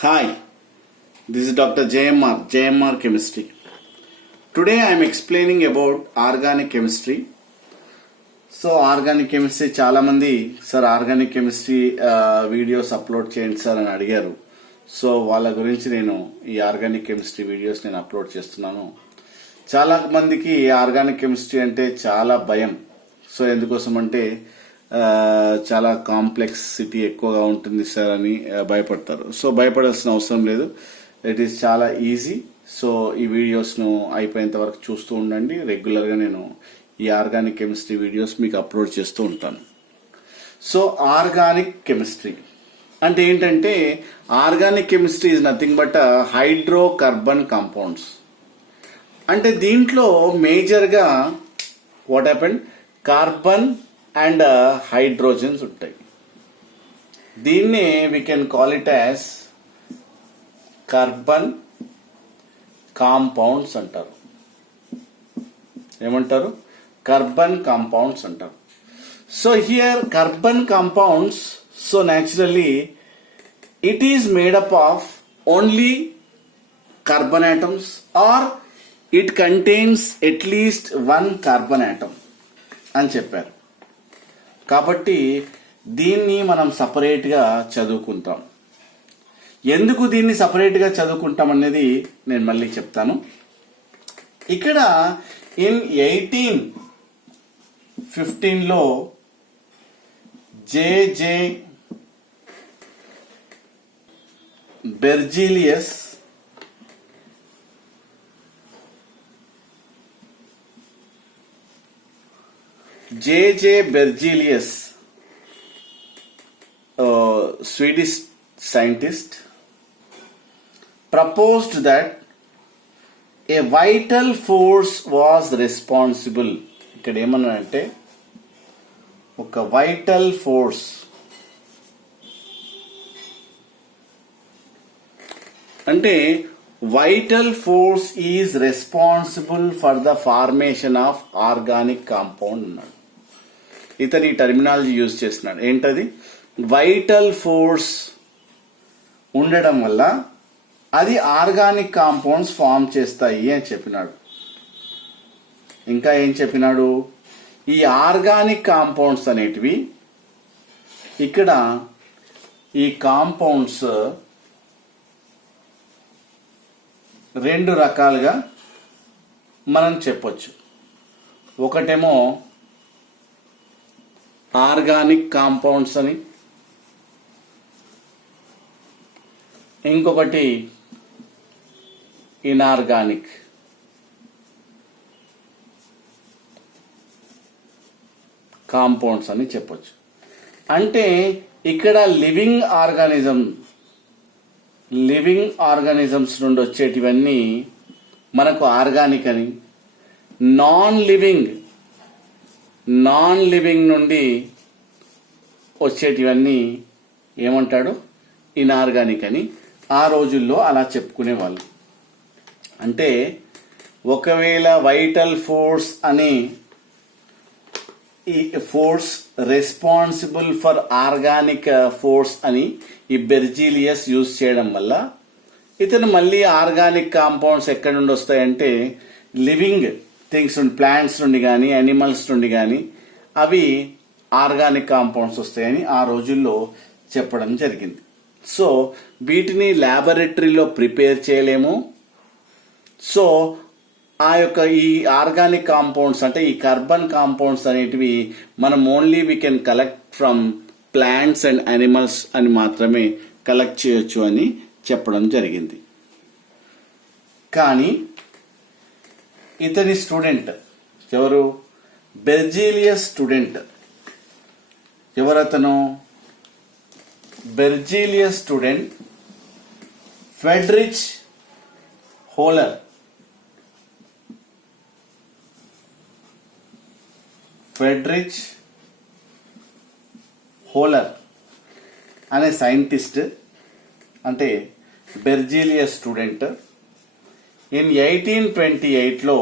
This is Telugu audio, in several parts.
Hi, this is Dr. JMR Chemistry. Today I am explaining about organic chemistry. So organic chemistry చాలా మంది sir organic chemistry videos upload చేయండి సార్ అని అడిగారు. సో వాళ్ళ గురించి నేను ఈ ఆర్గానిక్ కెమిస్ట్రీ వీడియోస్ నేను అప్లోడ్ చేస్తున్నాను. చాలా మందికి ఆర్గానిక్ కెమిస్ట్రీ అంటే చాలా భయం. సో ఎందుకోసం అంటే చాలా కాంప్లెక్సిటీ ఎక్కువగా ఉంటుంది సార్ అని భయపడతారు. సో భయపడాల్సిన అవసరం లేదు, ఇట్ ఈస్ చాలా ఈజీ. సో ఈ వీడియోస్ను అయిపోయేంత వరకు చూస్తూ ఉండండి. రెగ్యులర్గా నేను ఈ ఆర్గానిక్ కెమిస్ట్రీ వీడియోస్ మీకు అప్లోడ్ చేస్తూ ఉంటాను. సో ఆర్గానిక్ కెమిస్ట్రీ అంటే ఏంటంటే organic chemistry is nothing but hydrocarbon compounds. అంటే దీంట్లో మేజర్గా what happened, carbon and hydrogens ఉంటాయి. దీన్నే we can call it as carbon compounds అంటారు. ఏమంటారు? కార్బన్ కాంపౌండ్స్ అంటారు. So here carbon compounds, so naturally it is made up of only carbon atoms are it contains at least one carbon atom అని చెప్పారు. కాబట్టి దీన్ని మనం సపరేట్గా చదువుకుంటాం. ఎందుకు దీన్ని సపరేట్గా చదువుకుంటాం అనేది నేను మళ్ళీ చెప్తాను. ఇక్కడ ఇన్ 1815లో J Berzelius Berzelius, Swedish scientist, proposed that a vital force was responsible. ఇక్కడ ఏమన్నారంటే ఒక వైటల్ ఫోర్స్ అంటే vital force is responsible for the formation of organic compound అన్నాడు. ఇతను ఈ టర్మినాలజీ యూజ్ చేస్తున్నాడు. ఏంటది? వైటల్ ఫోర్స్ ఉండడం వల్ల అది ఆర్గానిక్ కాంపౌండ్స్ ఫామ్ చేస్తాయి అని చెప్పినాడు. ఇంకా ఏం చెప్పినాడు? ఈ ఆర్గానిక్ కాంపౌండ్స్ అనేటివి ఇక్కడ ఈ కాంపౌండ్స్ రెండు రకాలుగా మనం చెప్పొచ్చు. ఒకటేమో ఆర్గానిక్ కాంపౌండ్స్ అని, ఇంకొకటి ఇనార్గానిక్. కాంపౌండ్స్ అని చెప్పొచ్చు. అంటే ఇక్కడ లివింగ్ ఆర్గానిజమ్స్ నుండి వచ్చేటివన్నీ మనకు ఆర్గానిక్ అని, నాన్ లివింగ్ నుండి వచ్చేటివన్నీ ఏమంటాడు? ఇనార్గానిక్ అని ఆ రోజుల్లో అలా చెప్పుకునేవాళ్ళు. అంటే ఒకవేళ వైటల్ ఫోర్స్ అని ఈ force responsible for organic force అని ఈ బెర్జీలియస్ యూజ్ చేయడం వల్ల ఇతను మళ్ళీ ఆర్గానిక్ కాంపౌండ్స్ ఎక్కడి నుండి వస్తాయంటే లివింగ్ థింగ్స్ నుండి, ప్లాంట్స్ నుండి కానీ యానిమల్స్ నుండి కానీ అవి ఆర్గానిక్ కాంపౌండ్స్ వస్తాయని ఆ రోజుల్లో చెప్పడం జరిగింది. సో వీటిని ల్యాబొరేటరీలో ప్రిపేర్ చేయలేము. సో ఆ యొక్క ఈ ఆర్గానిక్ కాంపౌండ్స్ అంటే ఈ కార్బన్ కాంపౌండ్స్ అనేటివి మనం only we can collect from plants and animals అని మాత్రమే కలెక్ట్ చేయొచ్చు అని చెప్పడం జరిగింది. కానీ ఇతని స్టూడెంట్ ఎవరు? Berzelius student. ఎవరతను? Berzelius student Friedrich Wohler. Friedrich Wohler అనే సైంటిస్ట్, అంటే బెర్జీలియస్ స్టూడెంట్, ఇన్ 1828లో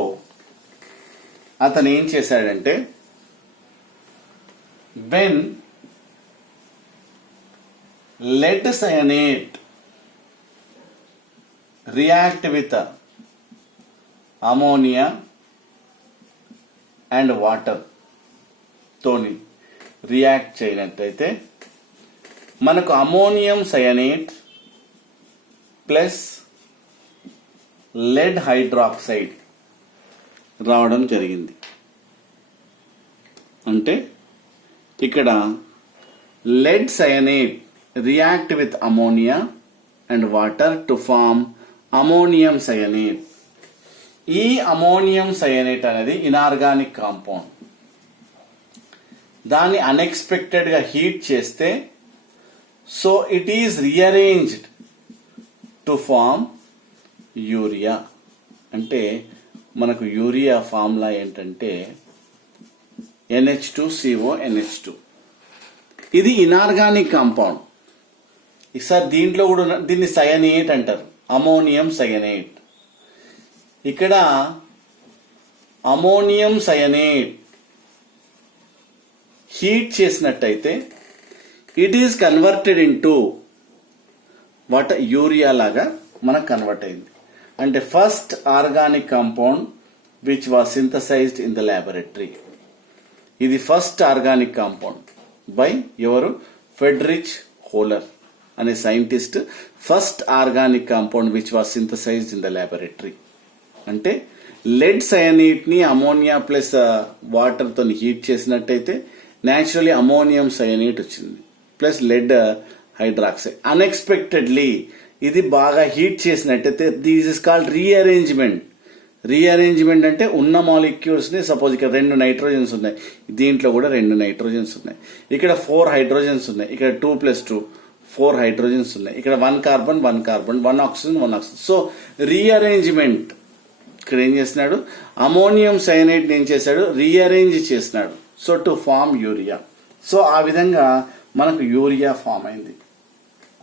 అతను ఏం చేశాడంటే when lead cyanate react with ammonia and water తోని రియాక్ట్ చేయనట్టయితే మనకు ammonium cyanate plus lead hydroxide రావడం జరిగింది. అంటే ఇక్కడ lead cyanate react with ammonia and water to form ammonium cyanate. ఈ అమోనియం సయనేట్ అనేది ఇనార్గానిక్ కాంపౌండ్. దాన్ని అన్ఎక్స్పెక్టెడ్గా హీట్ చేస్తే so it is rearranged to form urea. అంటే మనకు యూరియా ఫార్ములా ఏంటంటే NH2CONH2. ఇది ఇనార్గానిక్ కాంపౌండ్. ఈసారి దీంట్లో కూడా దీన్ని సయనేట్ అంటారు, అమోనియం సయనేట్. ఇక్కడ అమోనియం సయనేట్ హీట్ చేసినట్టయితే it is converted into urea లాగా మనకు కన్వర్ట్ అయింది. అంటే first organic compound which was synthesised in the laboratory. ఇది ఫస్ట్ ఆర్గానిక్ కాంపౌండ్ బై ఎవరు? ఫెడరిచ్ హోలర్ అనే scientist first organic compound which was synthesised in the laboratory. అంటే లెడ్ సయనైట్ ని అమోనియా ప్లస్ వాటర్ తో హీట్ చేసినట్టయితే న్యాచురలీ అమోనియం సయనైట్ వచ్చింది ప్లస్ లెడ్ హైడ్రాక్సైడ్. అన్ఎక్స్పెక్టెడ్లీ ఇది బాగా హీట్ చేసినట్టయితే this is called rearrangement. Rearrangement అంటే ఉన్న మాలిక్యూల్స్ ని సపోజ్ ఇక్కడ 2 నైట్రోజన్స్ ఉన్నాయి, దీంట్లో కూడా 2 నైట్రోజన్స్ ఉన్నాయి, ఇక్కడ 4 హైడ్రోజన్స్ ఉన్నాయి, ఇక్కడ 2+2 4 హైడ్రోజన్స్ ఉన్నాయి, ఇక్కడ 1 carbon 1 carbon 1 oxygen 1 oxygen. So rearrangement. ఇక్కడ ఏం చేస్తున్నాడు? అమోనియం సైనైడ్ ఏం చేశాడు? రీఅరేంజ్ చేసినాడు. So to form urea. సో ఆ విధంగా మనకు యూరియా ఫామ్ అయింది.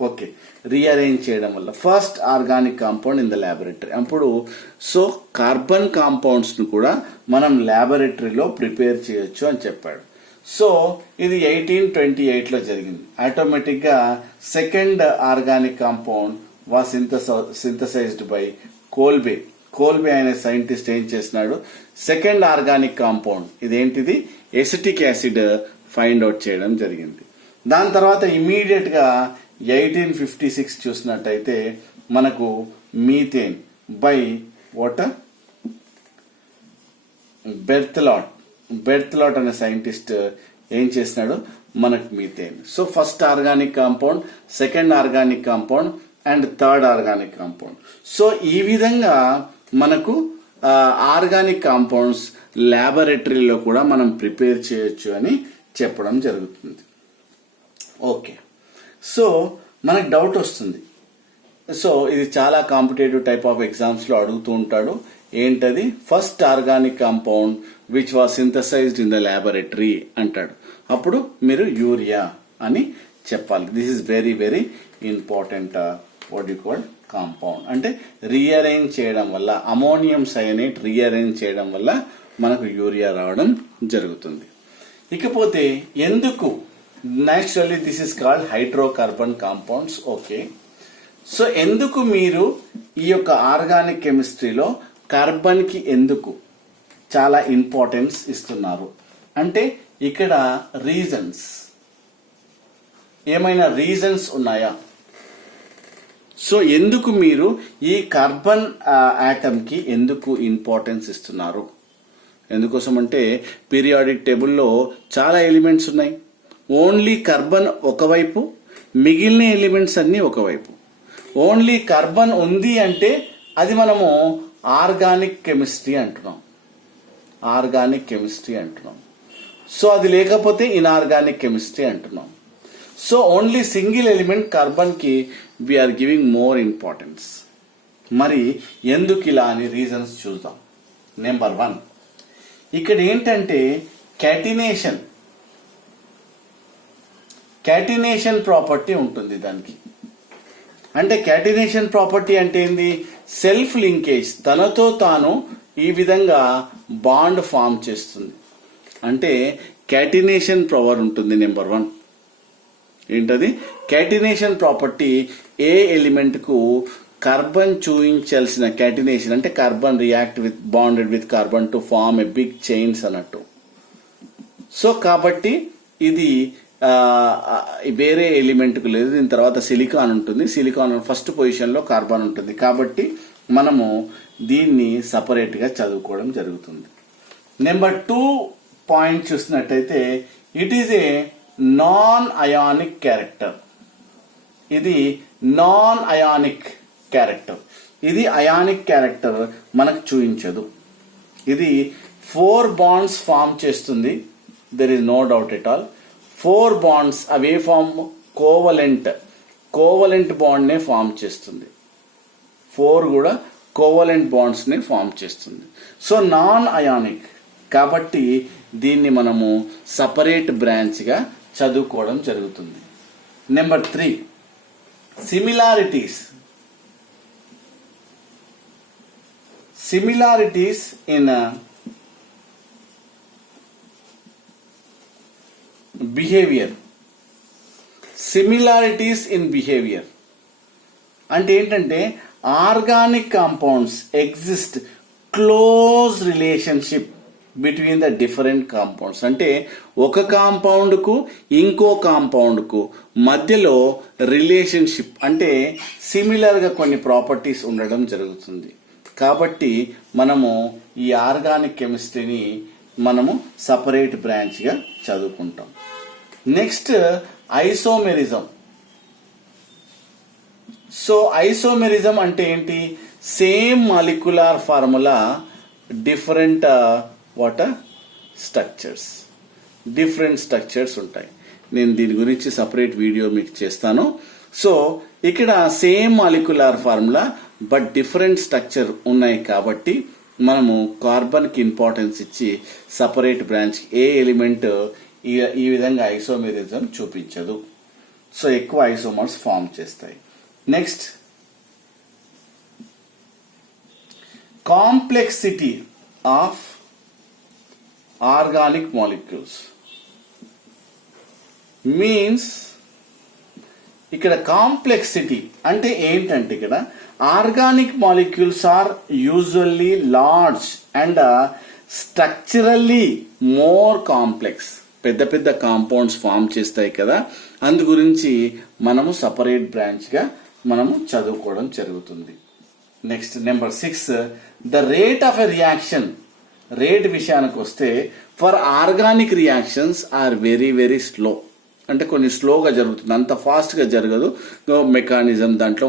ఓకే, రీఅరేంజ్ చేయడం వల్ల first organic compound in the laboratory. అప్పుడు సో కార్బన్ కాంపౌండ్స్ ను కూడా మనం ల్యాబొరేటరీలో ప్రిపేర్ చేయొచ్చు అని చెప్పాడు. సో ఇది 1828లో జరిగింది. ఆటోమేటిక్ గా second organic compound was synthesized by Kolbe. Kolbe అనే సైంటిస్ట్ ఏం చేసినాడు? సెకండ్ ఆర్గానిక్ కాంపౌండ్ ఇదేంటిది? ఎసిటిక్ యాసిడ్ ఫైండ్ అవుట్ చేయడం జరిగింది. దాని తర్వాత ఇమీడియట్ గా 1856 చూసినట్టయితే మనకు మీథేన్ బై వాటర్ బెర్తలాట్ అనే సైంటిస్ట్ ఏం చేసినాడు? మనకు methane. So first organic compound, second organic compound and third organic compound. So ఈ విధంగా మనకు ఆర్గానిక్ కాంపౌండ్స్ ల్యాబొరేటరీలో కూడా మనం ప్రిపేర్ చేయొచ్చు అని చెప్పడం జరుగుతుంది. ఓకే, సో మనకు డౌట్ వస్తుంది. సో ఇది చాలా కాంపిటేటివ్ టైప్ ఆఫ్ ఎగ్జామ్స్ లో అడుగుతూ ఉంటాడు. ఏంటది? First organic compound which was synthesised in the laboratory అంటాడు. అప్పుడు మీరు యూరియా అని చెప్పాలి. This is very very important what you call compound. అంటే రీఅరేంజ్ చేయడం వల్ల అమోనియం సయనైట్ రీఅరేంజ్ చేయడం వల్ల మనకు యూరియా రావడం జరుగుతుంది. ఇకపోతే ఎందుకు naturally this is called hydrocarbon compounds. Okay, so ఎందుకు మీరు ఈ యొక్క ఆర్గానిక్ కెమిస్ట్రీలో కార్బన్ కి ఎందుకు చాలా ఇంపార్టెన్స్ ఇస్తున్నారు అంటే ఇక్కడ రీజన్స్ ఏమైనా రీజన్స్ ఉన్నాయా? సో ఎందుకు మీరు ఈ కార్బన్ ఆటమ్ కి ఎందుకు ఇంపార్టెన్స్ ఇస్తున్నారు? ఎందుకోసం అంటే పీరియాడిక్ టేబుల్లో చాలా ఎలిమెంట్స్ ఉన్నాయి. ఓన్లీ కార్బన్ ఒకవైపు, మిగిలిన ఎలిమెంట్స్ అన్ని ఒకవైపు. ఓన్లీ కార్బన్ ఉంది అంటే అది మనము ఆర్గానిక్ కెమిస్ట్రీ అంటున్నాం. ఆర్గానిక్ కెమిస్ట్రీ అంటున్నాం. సో అది లేకపోతే ఇన్ఆర్గానిక్ కెమిస్ట్రీ అంటున్నాం. So only single element carbon కి వీఆర్ గివింగ్ మోర్ ఇంపార్టెన్స్. మరి ఎందుకు ఇలా అని రీజన్స్ చూద్దాం. నెంబర్ 1, ఇక్కడ ఏంటంటే క్యాటినేషన్ ప్రాపర్టీ ఉంటుంది దానికి. అంటే క్యాటినేషన్ ప్రాపర్టీ అంటే ఏంది? సెల్ఫ్ లింకేజ్, తనతో తాను ఈ విధంగా బాండ్ ఫామ్ చేస్తుంది. అంటే క్యాటినేషన్ పవర్ ఉంటుంది. నెంబర్ 1 ఏంటది? క్యాటినేషన్ ప్రాపర్టీ ఏ ఎలిమెంట్ కు కార్బన్ చూయించాల్సిన క్యాటినేషన్ అంటే carbon react with bonded with carbon to form a big chains అన్నట్టు. సో కాబట్టి ఇది వేరే ఎలిమెంట్కు లేదు. దీని తర్వాత సిలికాన్ ఉంటుంది. సిలికాన్ ఫస్ట్ పొజిషన్లో కార్బన్ ఉంటుంది. కాబట్టి మనము దీన్ని సపరేట్గా చదువుకోవడం జరుగుతుంది. నెంబర్ 2 పాయింట్ చూసినట్టయితే it is a non ionic character. ఇది నాన్ అయానిక్ క్యారెక్టర్. ఇది అయానిక్ క్యారెక్టర్ మనకు చూపించదు. ఇది 4 బాండ్స్ ఫామ్ చేస్తుంది. There is no doubt at all. 4 bonds అవే ఫామ్ కోవలెంట్ బాండ్ నే ఫామ్ చేస్తుంది. 4 కూడా కోవలెంట్ బాండ్స్ ని ఫామ్ చేస్తుంది. సో నాన్ అయానిక్ కాబట్టి దీన్ని మనము సపరేట్ బ్రాంచ్ గా చదువుకోవడం జరుగుతుంది. Number 3 similarities in behaviour. Similarities in behaviour అంటే ఏంటంటే organic compounds exist close relationship between the different compounds. అంటే ఒక కాంపౌండ్కు ఇంకో కాంపౌండ్కు మధ్యలో రిలేషన్షిప్ అంటే సిమిలర్గా కొన్ని ప్రాపర్టీస్ ఉండడం జరుగుతుంది. కాబట్టి మనము ఈ ఆర్గానిక్ కెమిస్ట్రీని మనము సపరేట్ బ్రాంచ్గా చదువుకుంటాం. Next isomerism. సో ఐసోమెరిజం అంటే ఏంటి? Same molecular formula different different structures ఉంటాయి. నేను దీని గురించి సపరేట్ వీడియో మీకు చేస్తాను. సో ఇక్కడ same molecular formula but different structure ఉన్నాయి కాబట్టి మనము కార్బన్ కి ఇంపార్టెన్స్ ఇచ్చి సపరేట్ బ్రాంచ్ ఏ ఎలిమెంట్ ఈ విధంగా ఐసోమెరిజం చూపించదు. సో ఎక్కువ ఐసోమర్స్ ఫామ్ చేస్తాయి. Next complexity of organic molecules means ఇక్కడ కాంప్లెక్సిటీ అంటే ఏంటంటే ఇక్కడ organic molecules are usually large and structurally more complex. పెద్ద పెద్ద కాంపౌండ్స్ ఫామ్ చేస్తాయి కదా, అందు గురించి మనము సపరేట్ బ్రాంచ్ గా మనము చదువుకోవడం జరుగుతుంది. Next number 6 the rate of a reaction. Rate విషయానికి వస్తే for organic reactions are very very slow. అంటే కొన్ని స్లోగా జరుగుతుంది, అంత ఫాస్ట్గా జరగదు. మెకానిజం దాంట్లో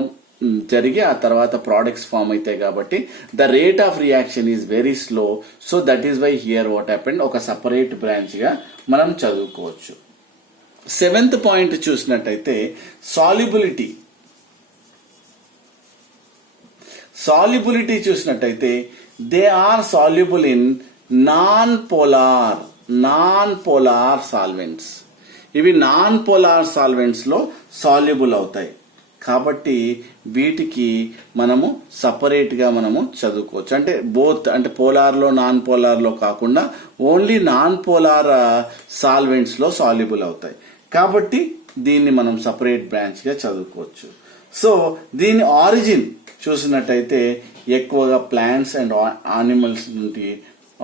జరిగి ఆ తర్వాత ప్రోడక్ట్స్ ఫామ్ అవుతాయి కాబట్టి the rate of reaction is very slow. So that is why here what happened ఒక సపరేట్ బ్రాంచ్గా మనం చదువుకోవచ్చు. 7th పాయింట్ చూసినట్టయితే సాల్యుబిలిటీ. చూసినట్టయితే they are soluble in non polar solvents. ఇవి నాన్ పోలార్ సాల్వెంట్స్ లో సాల్యుబుల్ అవుతాయి కాబట్టి వీటికి మనము సపరేట్ గా మనము చదువుకోవచ్చు. అంటే బోత్ అంటే పోలార్ లో నాన్ పోలార్ లో కాకుండా ఓన్లీ నాన్ పోలార్ సాల్వెంట్స్ లో సాల్యుబుల్ అవుతాయి కాబట్టి దీన్ని మనం సపరేట్ బ్రాంచ్ గా చదువుకోవచ్చు. సో దీని ఆరిజిన్ చూసినట్టయితే ఎక్కువగా ప్లాంట్స్ అండ్ యానిమల్స్ నుండి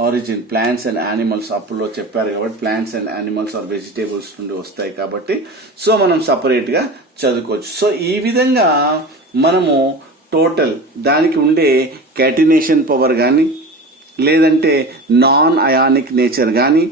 ఆరిజిన్. ప్లాంట్స్ అండ్ యానిమల్స్ అప్పుడులో చెప్పారు కాబట్టి plants and animals are vegetables నుండి వస్తాయి కాబట్టి సో మనం సపరేట్ గా చదువుకోవచ్చు. సో ఈ విధంగా మనము టోటల్ దానికి ఉండే క్యాటినేషన్ పవర్ కానీ లేదంటే నాన్ అయానిక్ నేచర్ కానీ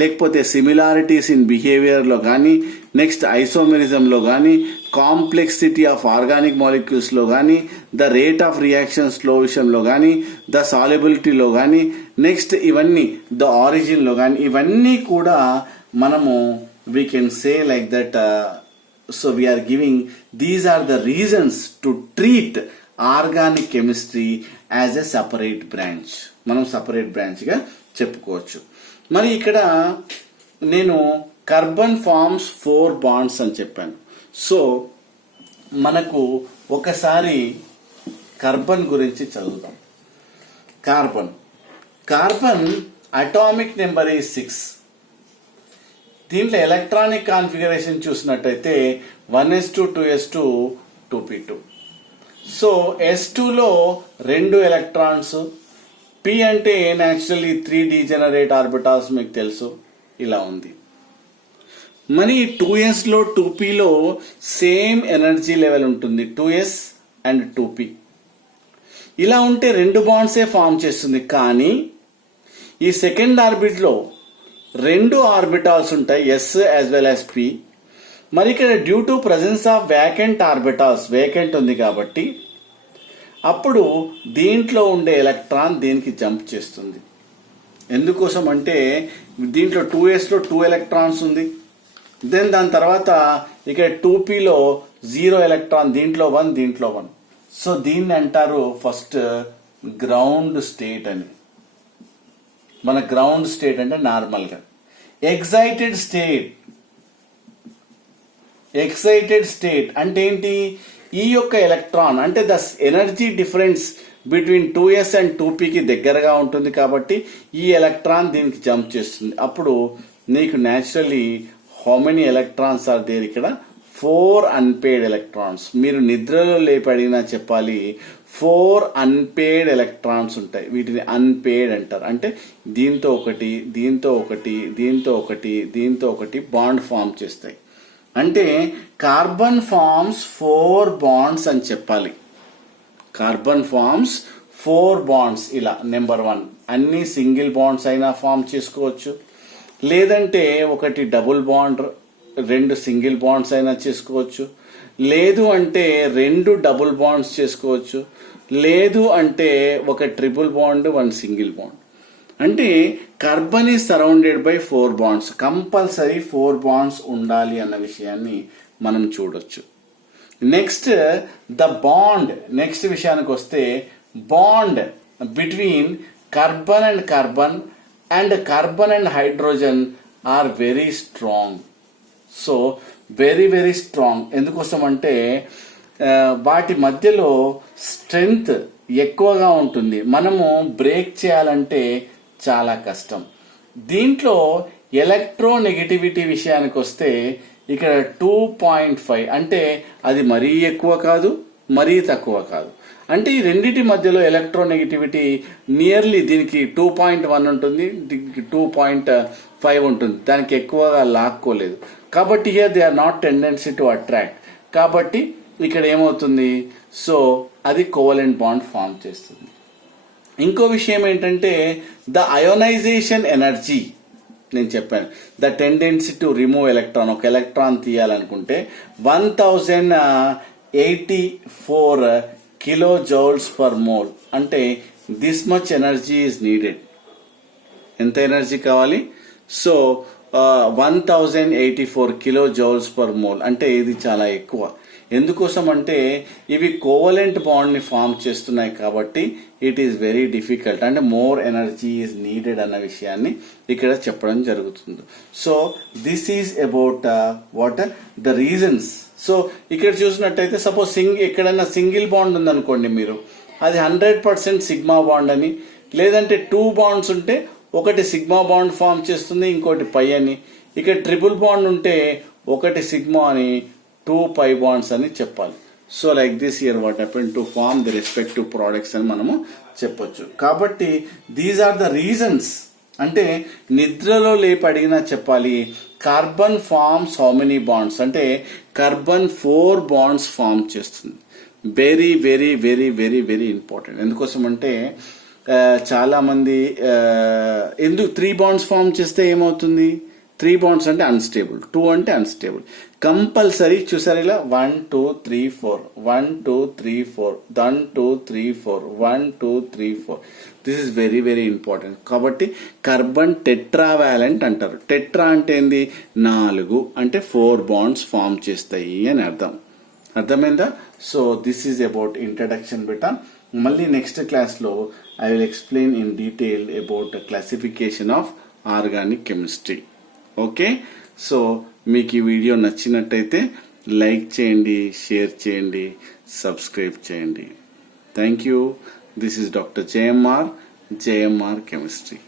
లేకపోతే సిమిలారిటీస్ ఇన్ బిహేవియర్ లో కానీ నెక్స్ట్ ఐసోమెరిజం లో కానీ కాంప్లెక్సిటీ ఆఫ్ ఆర్గానిక్ మాలిక్యూల్స్ లో కానీ the rate of reaction slow విషయంలో కానీ ద సాల్యుబిలిటీలో కానీ నెక్స్ట్ ఇవన్నీ ద ఆరిజిన్ లో కానీ ఇవన్నీ కూడా మనము we can say like that. So we are giving these are the reasons to treat organic chemistry as a separate branch. మనం సపరేట్ బ్రాంచ్ గా చెప్పుకోవచ్చు. మరి ఇక్కడ నేను కార్బన్ ఫార్మ్స్ 4 బాండ్స్ అని చెప్పాను. సో మనకు ఒకసారి కార్బన్ గురించి చదువుదాం. Carbon atomic number is 6. దీంట్లో ఎలక్ట్రానిక్ కాన్ఫిగరేషన్ చూసినట్టయితే 1s2 2s2 2p2. సో S2లో 2 ఎలక్ట్రాన్స్, P అంటే న్యాచురల్లీ 3 డీజెనరేట్ ఆర్బిటాల్స్ మీకు తెలుసు, ఇలా ఉంది. మరి 2sలో 2pలో సేమ్ ఎనర్జీ లెవెల్ ఉంటుంది, 2s అండ్ 2p. ఇలా ఉంటే 2 బాండ్సే ఫామ్ చేస్తుంది. కానీ ఈ సెకండ్ ఆర్బిట్లో 2 ఆర్బిటాల్స్ ఉంటాయి, s as well as p. మరి ఇక్కడ due to presence of vacant orbitals, vacant ఉంది కాబట్టి అప్పుడు దీంట్లో ఉండే ఎలక్ట్రాన్ దీనికి జంప్ చేస్తుంది. ఎందుకోసం అంటే దీంట్లో 2sలో 2 ఎలక్ట్రాన్స్ ఉంది, దెన్ దాని తర్వాత ఇక్కడ 2pలో 0 ఎలక్ట్రాన్, దీంట్లో 1, దీంట్లో 1. సో దీన్ని అంటారు ఫస్ట్ గ్రౌండ్ స్టేట్ అని. మన గ్రౌండ్ స్టేట్ అంటే నార్మల్గా. ఎక్సైటెడ్ స్టేట్ అంటే ఏంటి? ఈ యొక్క ఎలక్ట్రాన్ అంటే the energy difference between 2s and 2pకి దగ్గరగా ఉంటుంది కాబట్టి ఈ ఎలక్ట్రాన్ దీనికి జంప్ చేస్తుంది. అప్పుడు నీకు naturally how many electrons are there? ఇక్కడ 4 అన్పేడ్ ఎలక్ట్రాన్స్. మీరు నిద్రలో లేపి అడిగినా చెప్పాలి 4 అన్పేడ్ ఎలక్ట్రాన్స్ ఉంటాయి. వీటిని అన్పేడ్ అంటారు. అంటే దీంతో ఒకటి, దీంతో ఒకటి, దీంతో ఒకటి, దీంతో ఒకటి బాండ్ ఫామ్ చేస్తాయి. అంటే కార్బన్ ఫార్మ్స్ 4 బాండ్స్ అని చెప్పాలి. Carbon forms 4 bonds. ఇలా నెంబర్ 1 అన్ని సింగిల్ బాండ్స్ అయినా ఫామ్ చేసుకోవచ్చు, లేదంటే ఒకటి డబుల్ బాండ్, 2 సింగిల్ బాండ్స్ అయినా చేసుకోవచ్చు, లేదు అంటే 2 డబుల్ బాండ్స్ చేసుకోవచ్చు, లేదు అంటే ఒక ట్రిపుల్ బాండ్, 1 సింగిల్ బాండ్. అంటే carbon is surrounded by 4 bonds. Compulsory 4 bonds ఉండాలి అన్న విషయాన్ని మనం చూడొచ్చు. Next the bond. నెక్స్ట్ విషయానికి వస్తే bond between carbon and carbon and carbon and hydrogen are very strong. So very very strong. ఎందుకోసం అంటే వాటి మధ్యలో స్ట్రెంగ్త్ ఎక్కువగా ఉంటుంది. మనము బ్రేక్ చేయాలంటే చాలా కష్టం. దీంట్లో ఎలక్ట్రోనెగటివిటీ విషయానికి వస్తే ఇక్కడ 2.5 అంటే అది మరీ ఎక్కువ కాదు, మరీ తక్కువ కాదు. అంటే ఈ రెండింటి మధ్యలో ఎలక్ట్రోనెగటివిటీ నియర్లీ దీనికి 2.1 ఉంటుంది, దీనికి 2.5 ఉంటుంది. దానికి ఎక్కువగా లాక్కోలేదు కాబట్టి here they are not tendency to attract. కాబట్టి ఇక్కడ ఏమవుతుంది? సో అది కోవలెంట్ బాండ్ ఫామ్ చేస్తుంది. ఇంకో విషయం ఏంటంటే ద అయోనైజేషన్ ఎనర్జీ. నేను చెప్పాను the tendency to remove electron. ఒక ఎలక్ట్రాన్ తీయాలనుకుంటే 1084 కిలో జౌల్స్ పర్ మోల్. అంటే this much energy is needed. ఎంత ఎనర్జీ కావాలి? So 1084 kilo joules per mole. అంటే ఇది చాలా ఎక్కువ. ఎందుకోసం అంటే ఇవి కోవలెంట్ బాండ్ ని ఫామ్ చేస్తున్నాయి కాబట్టి ఇట్ ఈస్ వెరీ డిఫికల్ట్. అంటే మోర్ ఎనర్జీ ఈజ్ నీడెడ్ అన్న విషయాన్ని ఇక్కడ చెప్పడం జరుగుతుంది. So this is about what the reasons. So ఇక్కడ చూసినట్టయితే సపోజ్ ఎక్కడైనా సింగిల్ బాండ్ ఉందనుకోండి, మీరు అది 100% సిగ్మా బాండ్ అని, లేదంటే 2 బాండ్స్ ఉంటే ఒకటి సిగ్మా బాండ్ ఫామ్ చేస్తుంది, ఇంకోటి పై అని. ఇక్కడ ట్రిపుల్ బాండ్ ఉంటే ఒకటి సిగ్మా అని, 2 పై బాండ్స్ అని చెప్పాలి. So like this here what happen to form the respective products అని మనము చెప్పొచ్చు. కాబట్టి దీస్ ఆర్ ద రీజన్స్. అంటే నిద్రలో లేపి అడిగినా చెప్పాలి carbon forms how many bonds. అంటే కార్బన్ 4 బాండ్స్ ఫామ్ చేస్తుంది. Very very very very very important. ఎందుకోసం అంటే చాలా మంది ఎందుకు 3 బాండ్స్ ఫామ్ చేస్తే ఏమవుతుంది? 3 బాండ్స్ అంటే అన్స్టేబుల్, 2 అంటే అన్స్టేబుల్. కంపల్సరీ చూసారు ఇలా 1 2 3 4 1 2 3 4 1 2 3 4 1 2 3 4. This is very very important. కాబట్టి కార్బన్ టెట్రావాలెంట్ అంటారు. టెట్రా అంటే ఏంది? 4 అంటే 4 బాండ్స్ ఫామ్ చేస్తాయి అని అర్థం. అర్థమైందా? So this is about introduction beta. మళ్ళీ నెక్స్ట్ క్లాస్లో I will explain in detail about classification of organic chemistry. Okay, so మీకు ఈ వీడియో నచ్చినట్టయితే లైక్ చేయండి, షేర్ చేయండి, సబ్స్క్రైబ్ చేయండి. Thank you. This is doctor JMR chemistry.